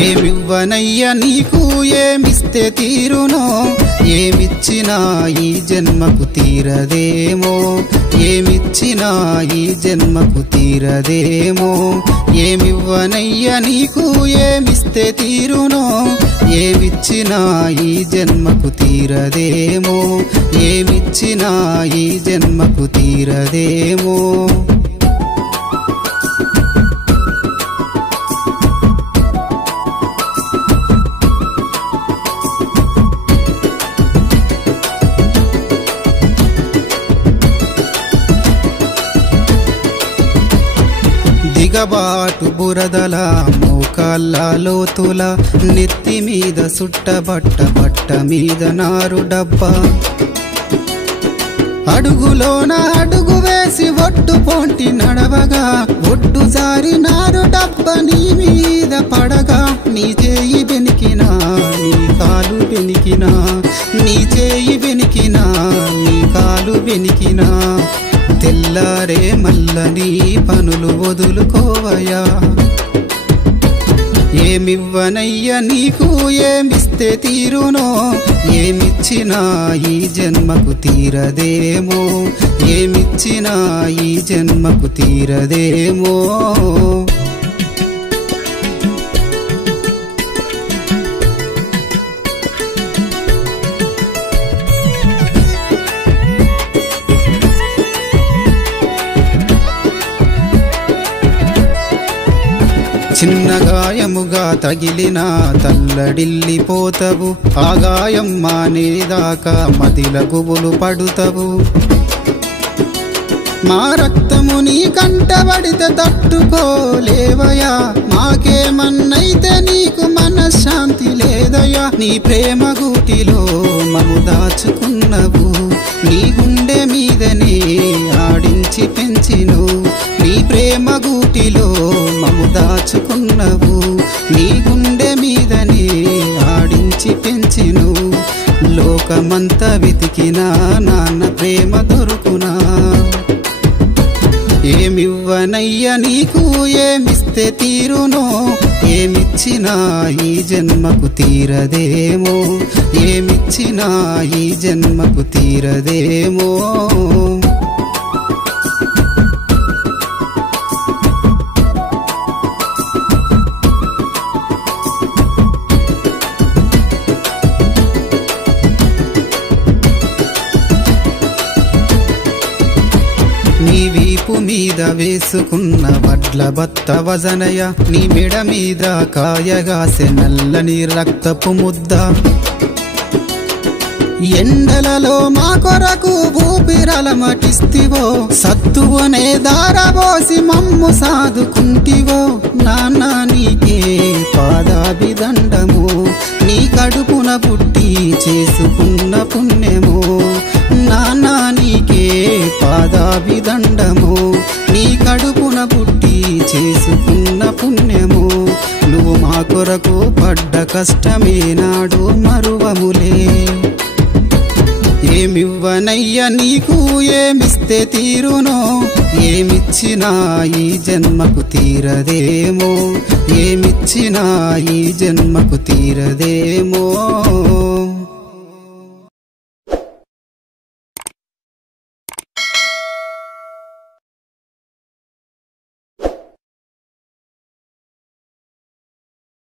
ఏమివ్వనయ్య నీకు ఏమిస్తే తీరునో ఏమిచ్చినా ఈ జన్మకు తీరదేమో ఏమిచ్చినా ఈ జన్మకు తీరదేమో ఏమివ్వనయ్య నీకు ఏమిస్తే తీరునో ఏమిచ్చినా ఈ జన్మకు తీరదేమో ఏమిచ్చినా ఈ జన్మకు తీరదేమో దిగబాటు బురదల మోకాళ్ళ లోతుల నెత్తి మీద సుట్టబట్ట బట్ట మీద నారు డబ్బా అడుగులోన అడుగు వేసి ఒట్టు పోంటి నడవగా ఒడ్డు జారి నారు డబ్బ నీ మీద పడగా నీ చేయి బెనికినా నీ కాలు బెనికినా నీ చేయి బెనికినా నీ కాలు బెనికినా తెల్లారే మల్లని పనులు వదులుకోవయా ఏమివ్వనయ్య నీకు ఏమిస్తే తీరునో ఏమిచ్చినా ఈ జన్మకు తీరదేమో ఏమిచ్చినా ఈ జన్మకు తీరదేమో చిన్న గాయముగా తగిలినా తల్లడిల్లిపోతవు ఆ గాయం మానేదాకా మదిల గుబులు పడుతవు మా రక్తము నీ కంటబడితే తట్టుకోలేవయా మాకేమన్నైతే నీకు మనశ్శాంతి లేదయా నీ ప్రేమ గూటిలో మము దాచుకున్నవు నీ గుండె మీదనే ఆడించి పెంచిను నీ ప్రేమ గూటిలో మము దాచుకున్నవు నీ గుండె మీదనే ఆడించి పెంచిను లోకమంతా వెతికినా నాన్న ప్రేమ దొరుకునా ఏమివ్వనయ్య నీకు ఏమిస్తే తీరునో ఏమిచ్చినా ఈ జన్మకు తీరదేమో ఏమిచ్చినా ఈ జన్మకు తీరదేమో నీ వీపు మీద వేసుకున్న వడ్ల బత్త వజనయ నీ మెడ మీద కాయగాసె నల్లని రక్తపు ముద్ద ఎండలలో మా కొరకు ఊపిరలమటిస్తివో సత్తువనే దారబోసి మమ్ము సాదుకుంటివో నాన్న నీకే పాదాభిదండము నీ కడుపున పుట్టి చేసుకున్న పుణ్యము నాన్న నీకే పాదాభిదండము నీ కడుపున పుట్టి చేసుకున్న పుణ్యము నువ్వు మా కొరకు పడ్డ కష్టమే నాడు మరువములే ఏమివ్వనయ్య నీకు ఏమిస్తే తీరునో ఏమిచ్చినా ఈ జన్మకు తీరదేమో ఏమిచ్చినా ఈ జన్మకు తీరదేమో